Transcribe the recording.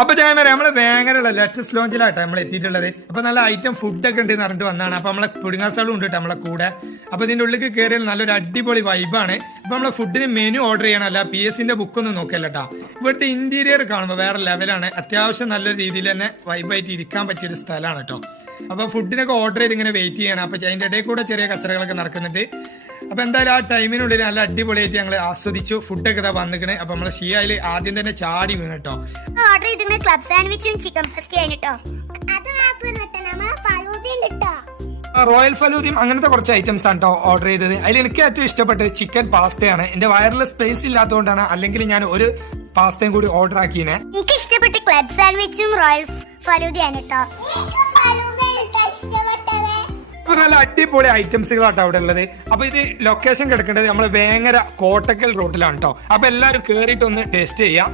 അപ്പൊ ചായമാരെ നമ്മള് വേങ്ങരയുള്ള ലെറ്റസ് ലോഞ്ചിലാട്ടോ നമ്മൾ എത്തിയിട്ടുള്ളത്. അപ്പൊ നല്ല ഐറ്റം ഫുഡൊക്കെ ഉണ്ട് പറഞ്ഞിട്ട് വന്നാണ്. അപ്പൊ നമ്മളെ പുടുങ്ങാസാളും ഉണ്ട് നമ്മളെ കൂടെ. അപ്പൊ ഇതിന്റെ ഉള്ളിൽ കയറിയാൽ നല്ലൊരു അടിപൊളി വൈബാണ്. അപ്പൊ നമ്മളെ ഫുഡിന് മെനു ഓർഡർ ചെയ്യണമല്ല, PSന്റെ ബുക്കൊന്നും നോക്കല്ലട്ടാ. ഇവിടുത്തെ ഇന്റീരിയർ കാണുമ്പോൾ വേറെ ലെവലാണ്. അത്യാവശ്യം നല്ലൊരു രീതിയിൽ തന്നെ വൈബായിട്ട് ഇരിക്കാൻ പറ്റിയൊരു സ്ഥലമാണ് കേട്ടോ. അപ്പൊ ഫുഡിനൊക്കെ ഓർഡർ ചെയ്ത് ഇങ്ങനെ വെയിറ്റ് ചെയ്യണം. അപ്പൊ അതിന്റെ ഇടയിൽ കൂടെ ചെറിയ കച്ചറകളൊക്കെ നടക്കുന്നുണ്ട്. അപ്പൊ എന്തായാലും ആ ടൈമിനുള്ളിൽ നല്ല അടിപൊളിയായിട്ട് ഞങ്ങൾ ആസ്വദിച്ചു. ഫുഡൊക്കെ ഇതാ വന്നിക്കണേ. അപ്പൊ നമ്മളെ ഷിയായിൽ ആദ്യം തന്നെ ചാടി വീണ് കേട്ടോ. ഓർഡർ ചെയ്തിരുന്ന ക്ലബ് സാൻഡ്വിച്ചും ചിക്കൻ ഫസ്റ്റ് കേട്ടോ. റോയൽ ഫലൂദയും അങ്ങനത്തെ കുറച്ച് ഐറ്റംസ് ആണ് കേട്ടോ ഓർഡർ ചെയ്തത്. അതിൽ എനിക്ക് ഏറ്റവും ഇഷ്ടപ്പെട്ടത് ചിക്കൻ പാസ്തയാണ്. എന്റെ വയറിൽ സ്പേസ് ഇല്ലാത്തതുകൊണ്ടാണ്, അല്ലെങ്കിൽ ഞാൻ ഒരു പാസ്തയും കൂടി ഓർഡർ ആക്കിയേ. എനിക്ക് ഇഷ്ടപ്പെട്ട ക്ലബ് സാൻഡ്വിച്ചും റോയൽ ഫലൂദയാണ് കേട്ടോ. നല്ല അടിപൊളി ഐറ്റംസുകളാട്ടോ അവിടെ ഉള്ളത്. അപ്പൊ ഇത് ലൊക്കേഷൻ കിടക്കേണ്ടത് നമ്മൾ വേങ്ങര കോട്ടക്കൽ റോട്ടിലാണ് കേട്ടോ. അപ്പൊ എല്ലാവരും കേറിയിട്ട് ഒന്ന് ടേസ്റ്റ് ചെയ്യാം.